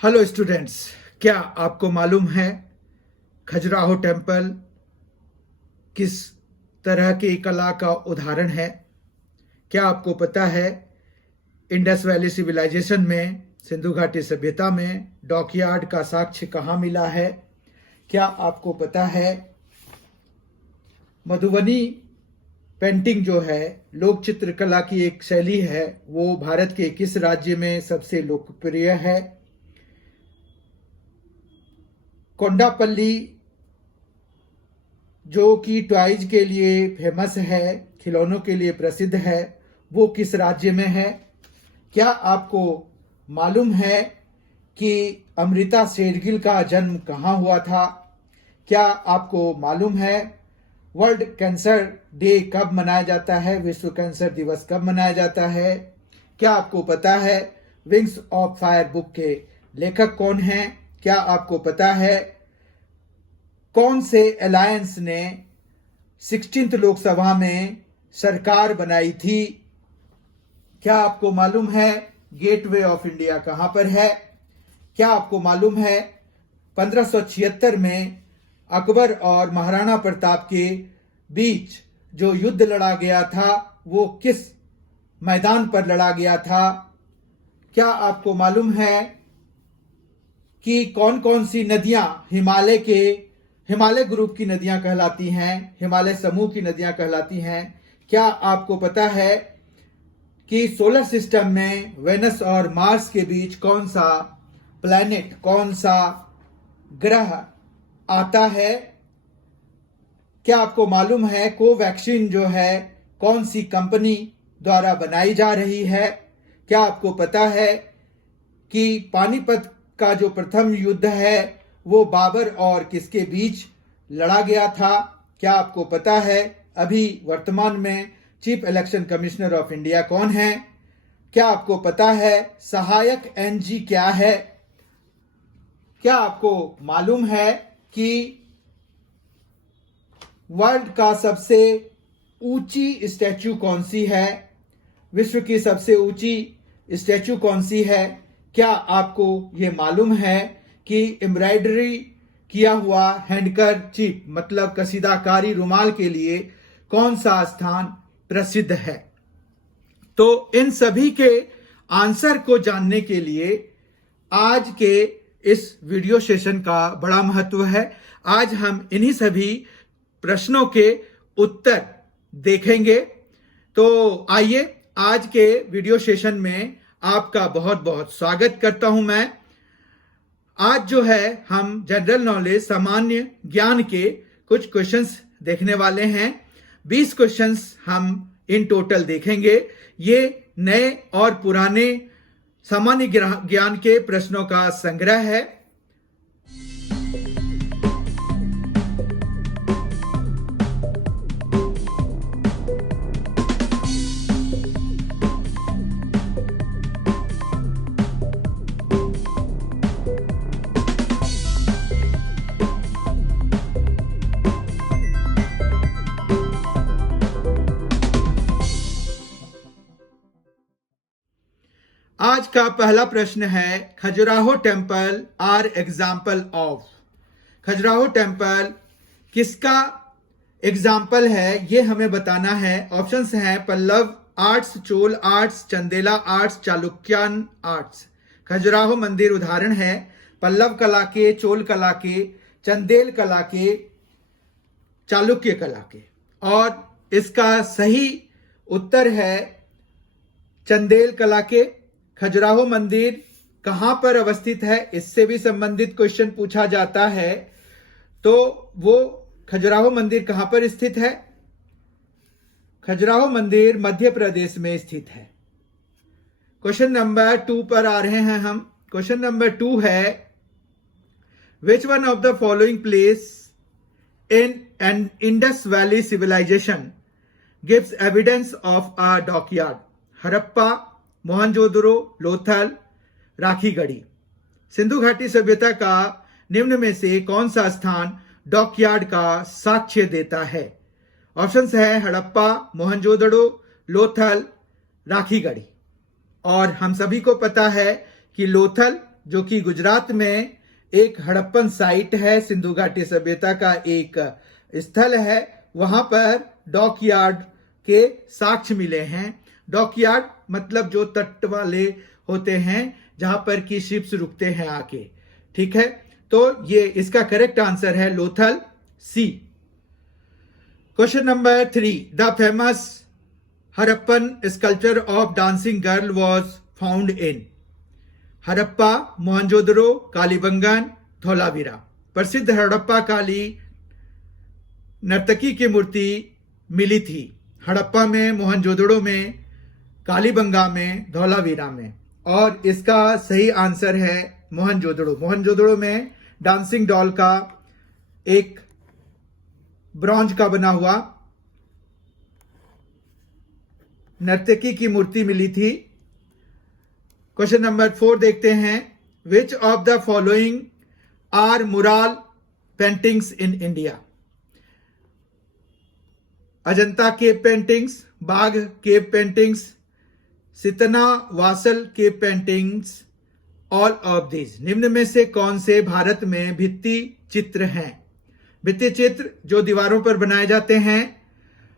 Hello students, क्या आपको मालूम है खजुराहो टेम्पल किस तरह की कला का उदाहरण है? क्या आपको पता है इंडस वैली सिविलाइजेशन में, सिंधु घाटी सभ्यता में डॉकयार्ड का साक्ष्य कहाँ मिला है? क्या आपको पता है मधुबनी पेंटिंग जो है लोक चित्रकला की एक शैली है, वो भारत के किस राज्य में सबसे लोकप्रिय है? कोंडापल्ली जो कि टॉयज के लिए फेमस है, खिलौनों के लिए प्रसिद्ध है, वो किस राज्य में है? क्या आपको मालूम है कि अमृता शेरगिल का जन्म कहाँ हुआ था? क्या आपको मालूम है वर्ल्ड कैंसर डे कब मनाया जाता है? विश्व कैंसर दिवस कब मनाया जाता है? क्या आपको पता है विंग्स ऑफ फायर बुक के लेखक कौन हैं? क्या आपको पता है कौन से अलायंस ने 16th लोकसभा में सरकार बनाई थी? क्या आपको मालूम है गेटवे ऑफ इंडिया कहां पर है? क्या आपको मालूम है 1576 में अकबर और महाराणा प्रताप के बीच जो युद्ध लड़ा गया था वो किस मैदान पर लड़ा गया था? क्या आपको मालूम है कि कौन कौन सी नदियां हिमालय ग्रुप की नदियां कहलाती हैं, हिमालय समूह की नदियां कहलाती हैं? क्या आपको पता है कि सोलर सिस्टम में वेनस और मार्स के बीच कौन सा प्लैनेट, कौन सा ग्रह आता है? क्या आपको मालूम है कोवैक्सीन जो है कौन सी कंपनी द्वारा बनाई जा रही है? क्या आपको पता है कि पानीपत का जो प्रथम युद्ध है वो बाबर और किसके बीच लड़ा गया था? क्या आपको पता है अभी वर्तमान में chief election commissioner of India कौन है? क्या आपको पता है सहायक एनजी क्या है? क्या आपको मालूम है कि वर्ल्ड का सबसे ऊंची स्टैचू कौन सी है? विश्व की सबसे ऊंची स्टैचू कौन सी है? क्या आपको ये मालूम है कि एम्ब्रॉयडरी किया हुआ हैंडकरचीफ मतलब कसीदाकारी रुमाल के लिए कौन सा स्थान प्रसिद्ध है? तो इन सभी के आंसर को जानने के लिए आज के इस वीडियो सेशन का बड़ा महत्व है। आज हम इन्हीं सभी प्रश्नों के उत्तर देखेंगे। तो आइए आज के वीडियो सेशन में आपका बहुत बहुत स्वागत करता हूं मैं। आज जो है हम जनरल नॉलेज, सामान्य ज्ञान के कुछ क्वेश्चंस देखने वाले हैं। 20 क्वेश्चंस हम इन टोटल देखेंगे। ये नए और पुराने सामान्य ज्ञान के प्रश्नों का संग्रह है। आज का पहला प्रश्न है Khajuraho temple are example of. Khajuraho temple किसका एग्जाम्पल है ये हमें बताना है। ऑप्शंस हैं Pallava arts, Chola arts, Chandela arts, Chalukyan arts. Khajuraho मंदिर उदाहरण है पल्लव कला के, चोल कला के, चंदेल कला के, चालुक्य कला के। और इसका सही उत्तर है चंदेल कला के। खजुराहो मंदिर कहां पर अवस्थित है इससे भी संबंधित क्वेश्चन पूछा जाता है। तो वो खजुराहो मंदिर कहां पर स्थित है? खजुराहो मंदिर मध्य प्रदेश में स्थित है। क्वेश्चन नंबर 2 पर आ रहे हैं हम। क्वेश्चन नंबर 2 है which one of the following place in an Indus valley civilisation gives evidence of a dockyard? Harappa, Mohenjodaro, Lothal, Rakhigarhi. Sindhu घाटी सभ्यता का निम्न में से कौन सा स्थान डॉकयार्ड का साक्ष्य देता है? ऑप्शंस है हड़प्पा, मोहनजोदड़ो, लोथल, राखीगढ़ी। और हम सभी को पता है कि लोथल जो कि गुजरात में एक हड़प्पन साइट है, सिंधु घाटी सभ्यता का एक स्थल है, वहां पर डॉकयार्ड के साक्ष्य मिले हैं। डॉकयार्ड मतलब जो तट वाले होते हैं जहां पर की शिप्स रुकते हैं आके, ठीक है। तो ये इसका करेक्ट आंसर है Lothal C. Question number 3, the famous Harappan sculpture of dancing girl was found in Harappa, Mohenjodaro, Kalibangan, Dholavira. प्रसिद्ध हड़प्पा काली नर्तकी की मूर्ति मिली थी हड़प्पा में, मोहनजोदड़ो में, कालीबंगा में, धौलावीरा में। और इसका सही आंसर है मोहनजोदड़ो। मोहनजोदड़ो में डांसिंग डॉल का एक ब्रॉन्ज का बना हुआ नर्तकी की मूर्ति मिली थी। क्वेश्चन नंबर 4 देखते हैं, which of the following are mural paintings in India? Ajanta cave paintings, Bagh cave paintings, Sittanavasal cave paintings, all of this. निम्न में से कौन से भारत में भित्ति चित्र हैं? भित्ति चित्र जो दीवारों पर बनाए जाते हैं,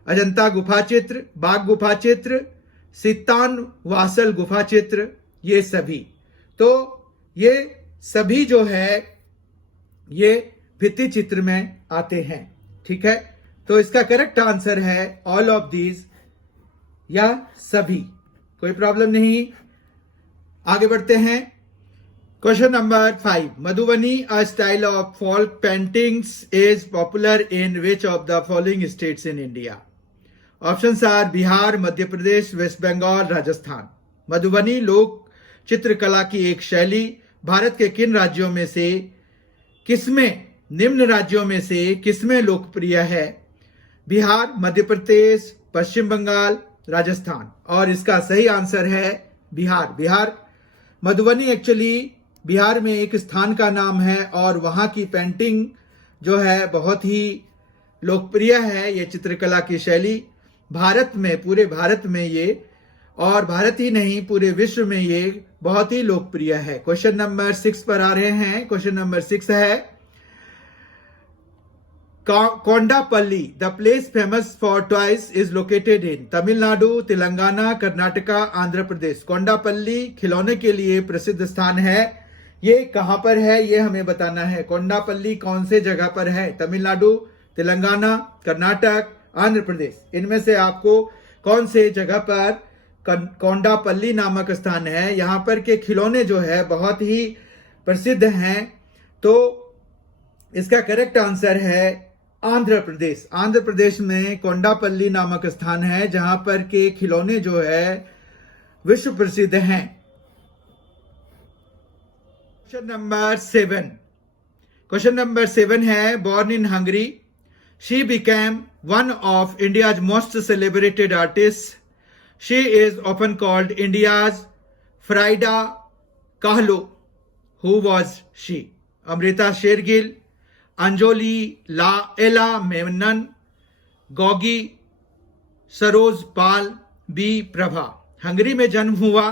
अजंता गुफा चित्र, बाघ गुफा चित्र, सितान वासल गुफा चित्र, ये सभी। तो ये सभी जो है ये भित्ति चित्र में आते हैं, ठीक है। तो इसका करेक्ट आंसर है ऑल ऑफ दीज, या सभी, कोई प्रॉब्लम नहीं। आगे बढ़ते हैं। Question number 5, Madhubani a style of folk paintings is popular in which of the following states in India? Options are Bihar, Madhya Pradesh, West Bengal, Rajasthan. Madhubani लोक चित्रकला की एक शैली भारत के किन राज्यों में से किसमें, निम्न राज्यों में से किसमें लोकप्रिय है? बिहार, मध्य प्रदेश, पश्चिम बंगाल, राजस्थान। और इसका सही आंसर है बिहार। बिहार, मधुबनी एक्चुअली बिहार में एक स्थान का नाम है और वहां की पेंटिंग जो है बहुत ही लोकप्रिय है। ये चित्रकला की शैली भारत में, पूरे भारत में ये, और भारत ही नहीं पूरे विश्व में ये बहुत ही लोकप्रिय है। क्वेश्चन नंबर 6 पर आ रहे हैं। क्वेश्चन नंबर 6 है, Kondapalli the place famous for toys is located in Tamil Nadu, Telangana, Karnataka, Andhra Pradesh. Kondapalli खिलौने के लिए प्रसिद्ध स्थान है। ये कहां पर है ये हमें बताना है। कोंडापल्ली कौन से जगह पर है? तमिलनाडु, तेलंगाना, कर्नाटक, आंध्र प्रदेश। इनमें से आपको कौन से जगह पर कोंडापल्ली नामक स्थान है, यहां पर के खिलौने जो है बहुत ही प्रसिद्ध हैं? तो इसका करेक्ट आंसर है आंध्र प्रदेश। आंध्र प्रदेश में कोंडापल्ली नामक स्थान है जहां पर के खिलौने जो है विश्व प्रसिद्ध हैं। Question number 7। क्वेश्चन नंबर 7 है, born in Hungary, she became one of India's most celebrated artist. She is often called India's Frida Kahlo. Who was she? Amrita Shergil, Anjolie Ela Menon, Gogi Saroj Pal, B Prabha. Hungary में जन्म हुआ।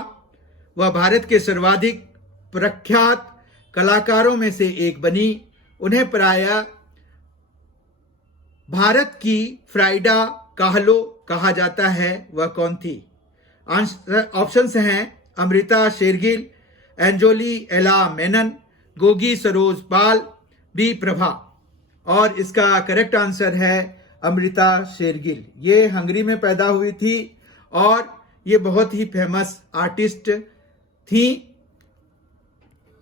वह भारत के सर्वाधिक प्रख्यात कलाकारों में से एक बनी। उन्हें प्रायः भारत की फ्राइडा काहलो कहा जाता है। वह कौन थी? ऑप्शंस हैं अमृता शेरगिल, एंजोली एला मेनन, गोगी सरोज पाल, बी प्रभा। और इसका करेक्ट आंसर है अमृता शेरगिल। ये हंगरी में पैदा हुई थी और ये बहुत ही फेमस आर्टिस्ट थी।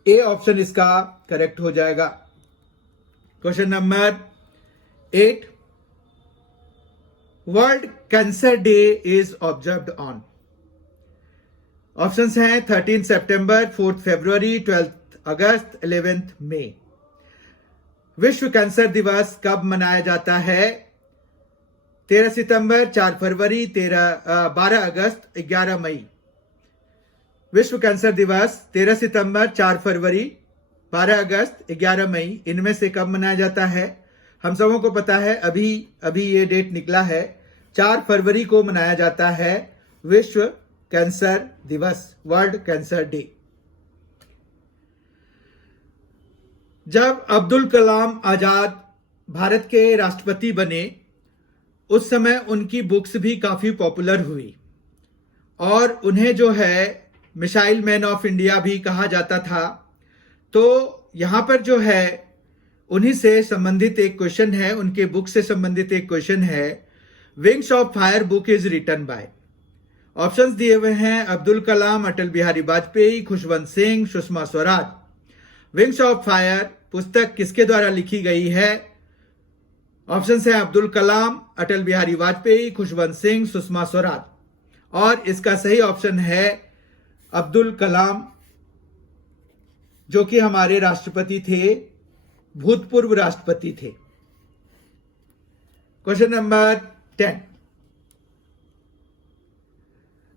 ए ऑप्शन इसका करेक्ट हो जाएगा। Question number 8, world cancer day is observed on. Options हैं 13 सितंबर, 4 फरवरी, 12 अगस्त, 11 मई। विश्व कैंसर दिवस कब मनाया जाता है? 13 सितंबर, 4 फरवरी, 12 अगस्त, 11 मई। विश्व कैंसर दिवस 13 सितंबर, 4 फरवरी, 12 अगस्त, 11 मई, इनमें से कब मनाया जाता है? हम सबों को पता है, अभी ये डेट निकला है। 4 फरवरी को मनाया जाता है विश्व कैंसर दिवस, वर्ल्ड कैंसर डे। जब अब्दुल कलाम आजाद भारत के राष्ट्रपति बने उस समय उनकी बुक्स भी काफी पॉपुलर हुई और उन्हें जो है मिसाइल मैन ऑफ इंडिया भी कहा जाता था। तो यहां पर जो है उन्हीं से संबंधित एक क्वेश्चन है, उनके बुक से संबंधित एक क्वेश्चन है, wings of fire book is written by. Options दिए हुए हैं Abdul Kalam, Atal Bihari Vajpayee, Khushwant Singh, Sushma Swaraj. Wings of fire पुस्तक किसके द्वारा लिखी गई है? ऑप्शंस है अब्दुल कलाम, अटल बिहारी वाजपेयी, खुशवंत सिंह, सुषमा स्वराज। और इसका सही ऑप्शन है अब्दुल कलाम, जो कि हमारे राष्ट्रपति थे, भूतपूर्व राष्ट्रपति थे। Question number 10,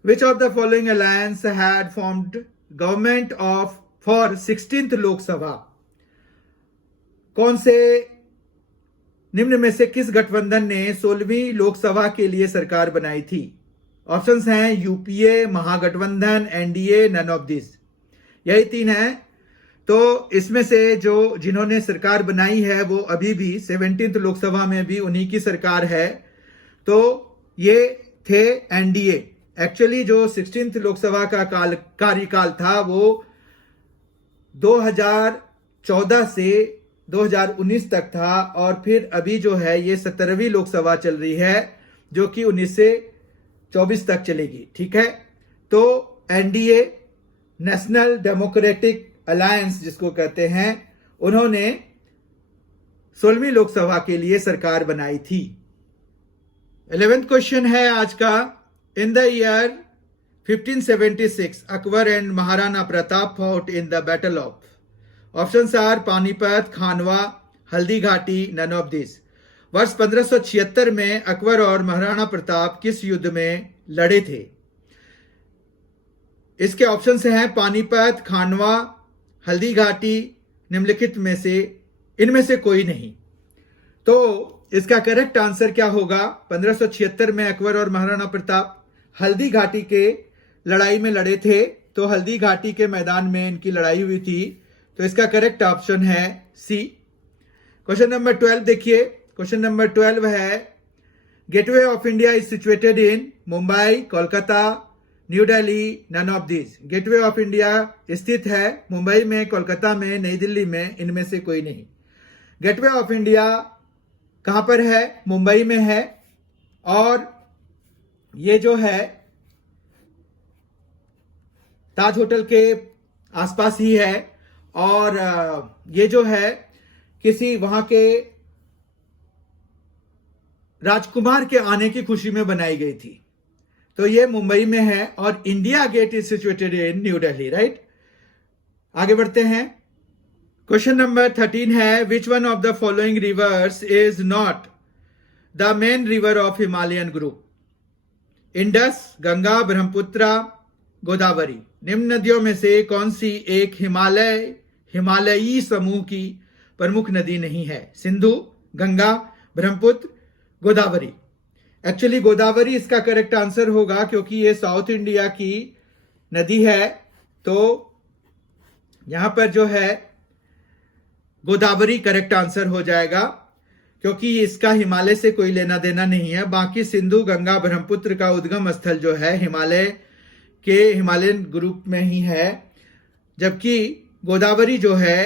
Which of the following alliance had formed government of for 16th Lok Sabha? कौन से निम्न में से किस गठबंधन ने 16वीं लोकसभा के लिए सरकार बनाई थी? ऑप्शंस हैं UPA, Mahagathbandhan, NDA, none of this. यही 3 हैं। तो इसमें से जो जिन्होंने सरकार बनाई है वो अभी भी 17th लोकसभा में भी उन्हीं की सरकार है। तो ये थे एनडीए। एक्चुअली जो 16th लोकसभा का कार्यकाल था वो 2014 से 2019 तक था और फिर अभी जो है ये 17वीं लोकसभा चल रही है जो कि 19 से 24 तक चलेगी। ठीक है, तो एनडीए, नेशनल डेमोक्रेटिक अलायंस जिसको कहते हैं, उन्होंने 16वीं लोकसभा के लिए सरकार बनाई थी। 11th क्वेश्चन है आज का, in the year 1576 Akbar and Maharana Pratap fought in the battle of. Options are Panipat, Khanwa, Haldi Ghati, none of this. वर्ष 1576 में अकबर और महाराणा प्रताप किस युद्ध में लड़े थे? इसके ऑप्शंस हैं पानीपत, खानवा, हल्दी घाटी, निम्नलिखित में से इनमें से कोई नहीं। तो इसका करेक्ट आंसर क्या होगा? 1576 में अकबर और महाराणा प्रताप हल्दी घाटी के लड़ाई में लड़े थे, तो हल्दी घाटी के मैदान में इनकी लड़ाई हुई थी। तो इसका करेक्ट ऑप्शन है सी। क्वेश्चन नंबर 12 देखिए। क्वेश्चन नंबर 12 है, Gateway of India is situated in Mumbai, Kolkata, New Delhi, none of this. Gateway of India स्थित है मुंबई में, कोलकाता में, नई दिल्ली में, इनमें से कोई नहीं। गेटवे ऑफ इंडिया कहां पर है? मुंबई में है और ये जो है ताज होटल के आसपास ही है और ये जो है किसी वहां के राजकुमार के आने की खुशी में बनाई गई थी। तो ये मुंबई में है और India Gate is situated in New Delhi, right. आगे बढ़ते हैं। क्वेश्चन नंबर 13 है, which one of the following rivers is not the main river of Himalayan group? Indus, Ganga, Brahmaputra, Godavari. निम्न नदियों में से कौन सी एक हिमालयी समूह की प्रमुख नदी नहीं है? सिंधु, गंगा, ब्रह्मपुत्र, गोदावरी। एक्चुअली गोदावरी इसका करेक्ट आंसर होगा क्योंकि ये साउथ इंडिया की नदी है। तो यहां पर जो है गोदावरी करेक्ट आंसर हो जाएगा क्योंकि इसका हिमालय से कोई लेना देना नहीं है। बाकी सिंधु, गंगा, ब्रह्मपुत्र का उद्गम स्थल जो है हिमालय के हिमालयन ग्रुप में ही है, जबकि गोदावरी जो है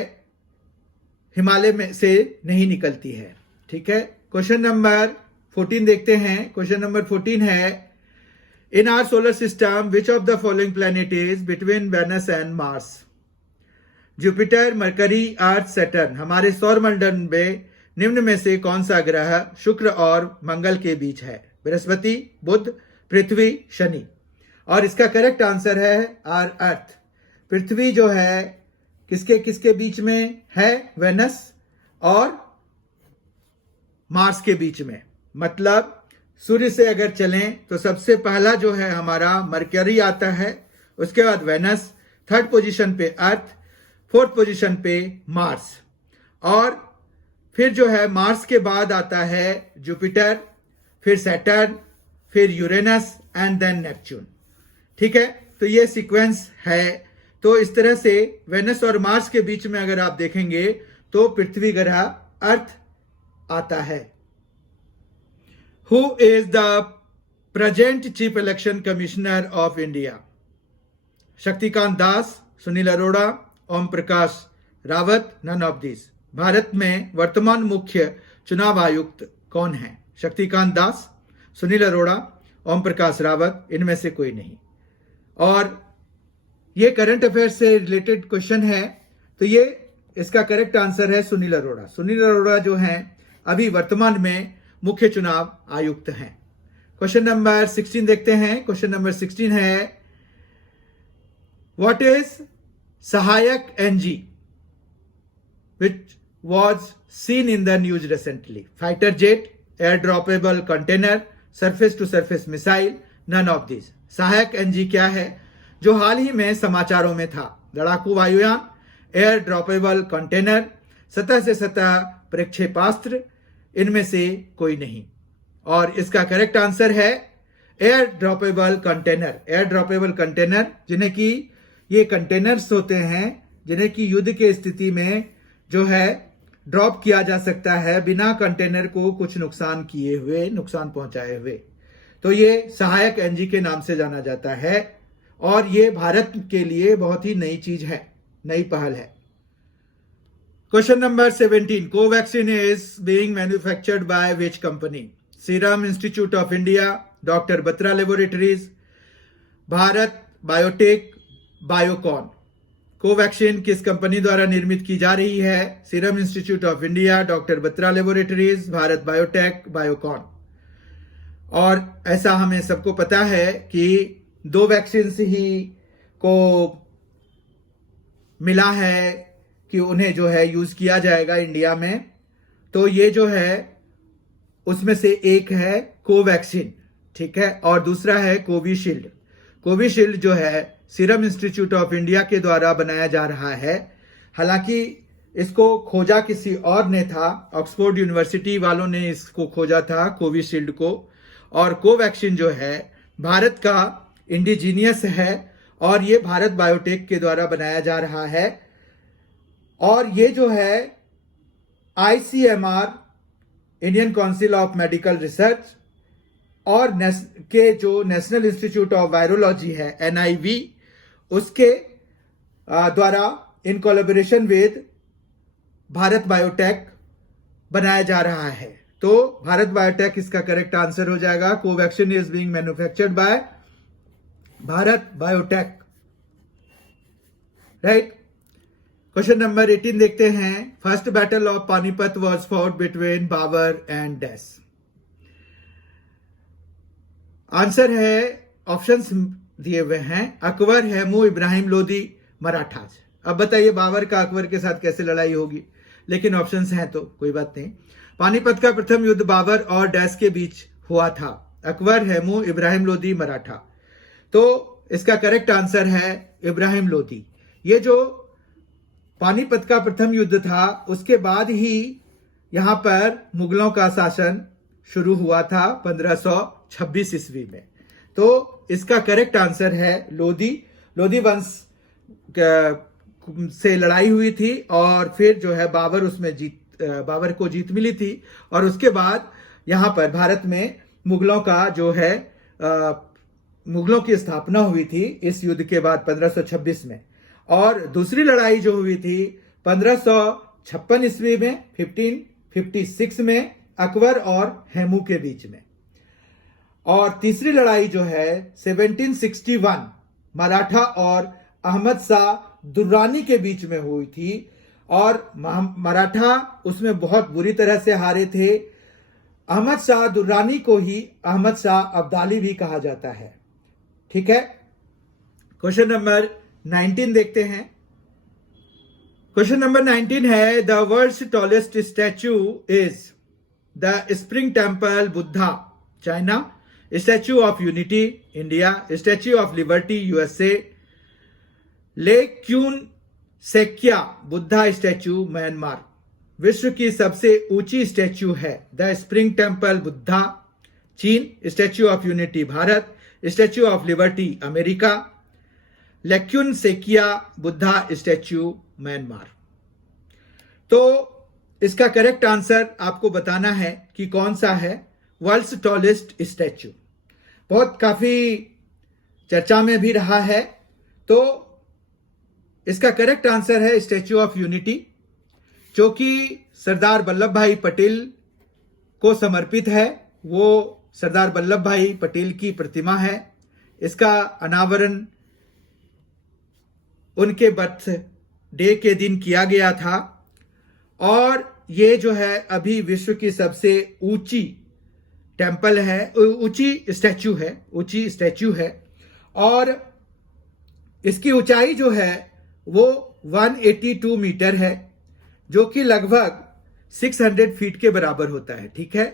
हिमालय में से नहीं निकलती है। ठीक है, क्वेश्चन नंबर 14 देखते हैं। क्वेश्चन नंबर 14 है, in our solar system which of the following planet is between Venus and Mars? Jupiter, Mercury, Earth, Saturn. हमारे सौरमंडल में निम्न में से कौन सा ग्रह शुक्र और मंगल के बीच है? बृहस्पति, बुध, पृथ्वी, शनि। और इसका करेक्ट आंसर है आर अर्थ। पृथ्वी जो है किसके किसके बीच में है? वेनस और मार्स के बीच में। मतलब सूर्य से अगर चलें तो सबसे पहला जो है हमारा मरकरी आता है, उसके बाद वेनस, थर्ड पोजीशन पे अर्थ, फोर्थ पोजीशन पे मार्स और फिर जो है मार्स के बाद आता है जुपिटर, फिर सैटर्न, फिर यूरेनस एंड देन नेपच्यून। ठीक है, तो ये सीक्वेंस है। तो इस तरह से वेनस और मार्स के बीच में अगर आप देखेंगे तो पृथ्वी ग्रह अर्थ आता है। Who is the present chief election commissioner of India? Shaktikanta Das, Sunil Arora, Om Prakash Rawat, none of this. Bharat में वर्तमान मुख्य चुनाव आयुक्त कौन है? शक्तिकांत दास, सुनील अरोड़ा, ओम प्रकाश रावत, इनमें से कोई नहीं। और ये करंट अफेयर से रिलेटेड क्वेश्चन है, तो ये इसका करेक्ट आंसर है सुनील अरोड़ा। सुनील अरोड़ा जो हैं अभी वर्तमान में मुख्य चुनाव आयुक्त हैं। क्वेश्चन नंबर 16 देखते हैं। क्वेश्चन नंबर 16 है, व्हाट इज सहायक NG which was seen in the news recently? Fighter jet, air droppable container, surface to surface missile, none of these। सहायक एनजी क्या है जो हाल ही में समाचारों में था? लड़ाकू वायुयान, एयर ड्रॉपेबल कंटेनर, सतह से सतह प्रक्षेपास्त्र, इनमें से कोई नहीं। और इसका करेक्ट आंसर है air droppable container. Air droppable container, जिन्हें कि ये कंटेनर्स होते हैं जिन्हें कि युद्ध के स्थिति में जो है ड्रॉप किया जा सकता है बिना कंटेनर को कुछ नुकसान किए हुए, नुकसान पहुंचाए हुए। तो ये सहायक एनजी के नाम से जाना जाता है और ये भारत के लिए बहुत ही नई चीज है, नई पहल है। Question number 17, Covaxin is being manufactured by which company? Serum institute of India, doctor Batra laboratories, Bharat biotech, Biocon. Covaxin किस कंपनी द्वारा निर्मित की जा रही है? Serum institute of India, doctor Batra laboratories, Bharat biotech, Biocon. और ऐसा हमें सबको पता है कि 2 वैक्सीन ही को मिला है कि उन्हें जो है यूज किया जाएगा इंडिया में। तो ये जो है उसमें से एक है कोवैक्सीन, ठीक है, और दूसरा है कोविशील्ड। कोविशील्ड जो है सीरम इंस्टीट्यूट ऑफ इंडिया के द्वारा बनाया जा रहा है। हालांकि इसको खोजा किसी और ने था, ऑक्सफोर्ड यूनिवर्सिटी वालों ने इसको खोजा था कोविशील्ड को। और कोवैक्सीन जो है भारत का इंडिजीनियस है और ये भारत बायोटेक के द्वारा बनाया जा रहा है। और ये जो है ICMR, Indian Council of Medical Research, और के जो नेशनल इंस्टीट्यूट ऑफ वायरोलॉजी है NIV, उसके द्वारा in collaboration with Bharat Biotech बनाया जा रहा है। तो भारत बायोटेक इसका करेक्ट आंसर हो जाएगा। Covaxin is being manufactured by Bharat Biotech, right. Question number 18 देखते हैं। First battle of Panipat was fought between Babur and dash. Answer है, ऑप्शंस दिए हुए हैं, अकबर, हैमू, इब्राहिम लोदी, मराठाज। अब बताइए बाबर का अकबर के साथ कैसे लड़ाई होगी, लेकिन ऑप्शंस हैं तो कोई बात नहीं। पानीपत का प्रथम युद्ध बाबर और डैश के बीच हुआ था। अकबर, हैमू, इब्राहिम लोदी, मराठा। तो इसका करेक्ट आंसर है इब्राहिम लोदी। ये जो पानीपत का प्रथम युद्ध था उसके बाद ही यहां पर मुगलों का शासन शुरू हुआ था 1526 ईस्वी में। तो इसका करेक्ट आंसर है लोदी। लोदी वंश से लड़ाई हुई थी और फिर जो है बाबर को जीत मिली थी और उसके बाद यहां पर भारत में मुगलों का जो है मुगलों की स्थापना हुई थी इस युद्ध के बाद 1526 में। और दूसरी लड़ाई जो हुई थी 1556 ईस्वी में, 1556 में, अकबर और हैमू के बीच में। और तीसरी लड़ाई जो है 1761 मराठा और अहमद शाह दुर्रानी के बीच में हुई थी और मराठा उसमें बहुत बुरी तरह से हारे थे। अहमद शाह दुर्रानी को ही अहमद शाह अब्दाली भी कहा जाता है, ठीक है। क्वेश्चन नंबर 19 देखते हैं। क्वेश्चन नंबर 19 है, the world's tallest statue is the Spring Temple Buddha, China, Statue of Unity, India, Statue of Liberty, USA, Laykyun Sekkya Buddha statue, Myanmar. विश्व की सबसे ऊंची स्टैच्यू है द स्प्रिंग टेम्पल बुद्धा, चीन, Statue of Unity Bharat, Statue of Liberty America, Laykyun Sekkya Buddha statue Myanmar. तो इसका correct answer आपको बताना है कि कौन सा है वर्ल्ड्स टॉलेस्ट स्टैच्यू। बहुत काफी चर्चा में भी रहा है। तो इसका करेक्ट आंसर है स्टैच्यू ऑफ यूनिटी, जो कि सरदार वल्लभ भाई पटेल को समर्पित है। वो सरदार वल्लभ भाई पटेल की प्रतिमा है। इसका अनावरण उनके बर्थ डे के दिन किया गया था और ये जो है अभी विश्व की सबसे ऊंची टेम्पल है, ऊंची स्टैच्यू है और इसकी ऊंचाई जो है वो 182 मीटर है, जो कि लगभग 600 फीट के बराबर होता है। ठीक है,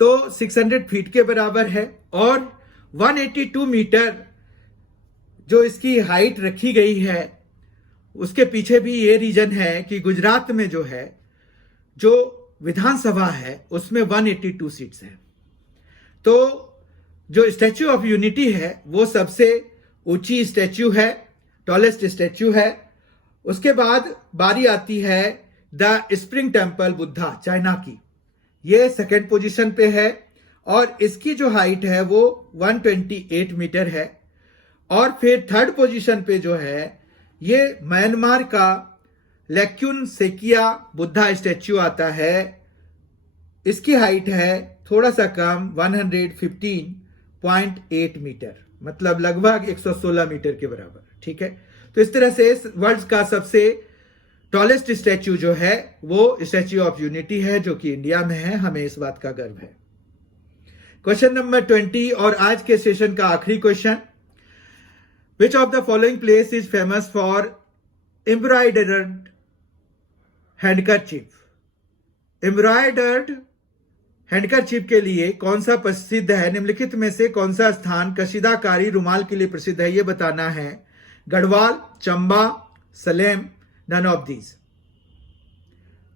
तो 600 फीट के बराबर है और 182 मीटर जो इसकी हाइट रखी गई है, उसके पीछे भी ये रीजन है कि गुजरात में जो है, जो विधानसभा है, उसमें 182 सीट्स हैं। तो जो स्टैच्यू ऑफ यूनिटी है वो सबसे ऊंची स्टैच्यू है, टॉलेस्ट स्टैच्यू है। उसके बाद बारी आती है the Spring Temple Buddha, China की। ये सेकेंड पोजीशन पे है और इसकी जो हाइट है वो 128 मीटर है। और फिर थर्ड पोजीशन पे जो है ये म्यांमार का लेक्यून सेकिया बुद्धा स्टैच्यू आता है। इसकी हाइट है थोड़ा सा कम 115.8 मीटर, मतलब लगभग 116 मीटर के बराबर। ठीक है, तो इस तरह से वर्ल्ड का सबसे टॉलेस्ट स्टैच्यू जो है वो स्टैच्यू ऑफ यूनिटी है, जो कि इंडिया में है। हमें इस बात का गर्व है। क्वेश्चन नंबर 20 और आज के सेशन का आखिरी question, which of the following place is famous for embroidered handkerchief? Embroidered handkerchief के लिए कौन सा प्रसिद्ध है? निम्नलिखित में से कौन सा स्थान कशीदाकारी रुमाल के लिए प्रसिद्ध है? ये बताना है। Garhwal, Chamba, Salem, none of these.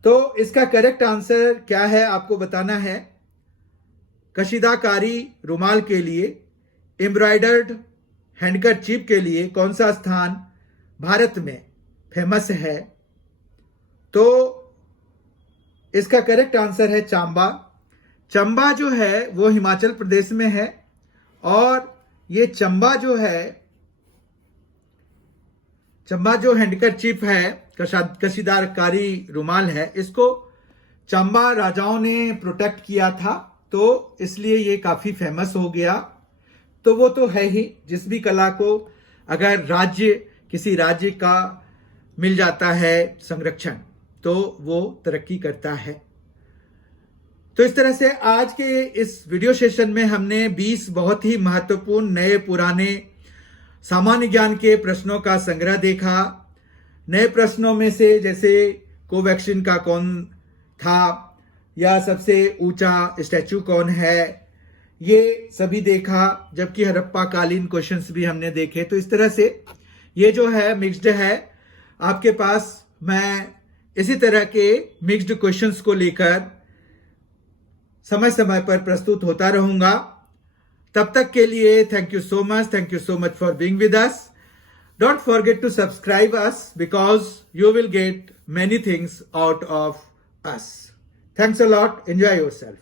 तो इसका करेक्ट आंसर क्या है आपको बताना है। कशीदाकारी रुमाल के लिए, एम्ब्रॉयडर्ड हैंडकरचीफ के लिए कौन सा स्थान भारत में फेमस है? तो इसका करेक्ट आंसर है चंबा। चंबा जो है वो हिमाचल प्रदेश में है और ये चंबा जो हैंडकरचीफ है, कशीदाकारी रुमाल है, इसको चंबा राजाओं ने प्रोटेक्ट किया था, तो इसलिए ये काफी फेमस हो गया। तो वो तो है ही, जिस भी कला को अगर किसी राज्य का मिल जाता है संरक्षण, तो वो तरक्की करता है। तो इस तरह से आज के इस वीडियो सेशन में हमने 20 बहुत ही महत्वपूर्ण नए पुराने सामान्य ज्ञान के प्रश्नों का संग्रह देखा। नए प्रश्नों में से जैसे कोवैक्सीन का कौन था या सबसे ऊंचा स्टैच्यू कौन है, ये सभी देखा। जबकि हड़प्पा कालीन क्वेश्चंस भी हमने देखे। तो इस तरह से ये जो है मिक्स्ड है। आपके पास मैं इसी तरह के मिक्स्ड क्वेश्चंस को लेकर समय समय पर प्रस्तुत होता रहूंगा। तब तक के लिए thank you so much for being with us. Don't forget to subscribe us because you will get many things out of us. Thanks a lot. Enjoy yourself.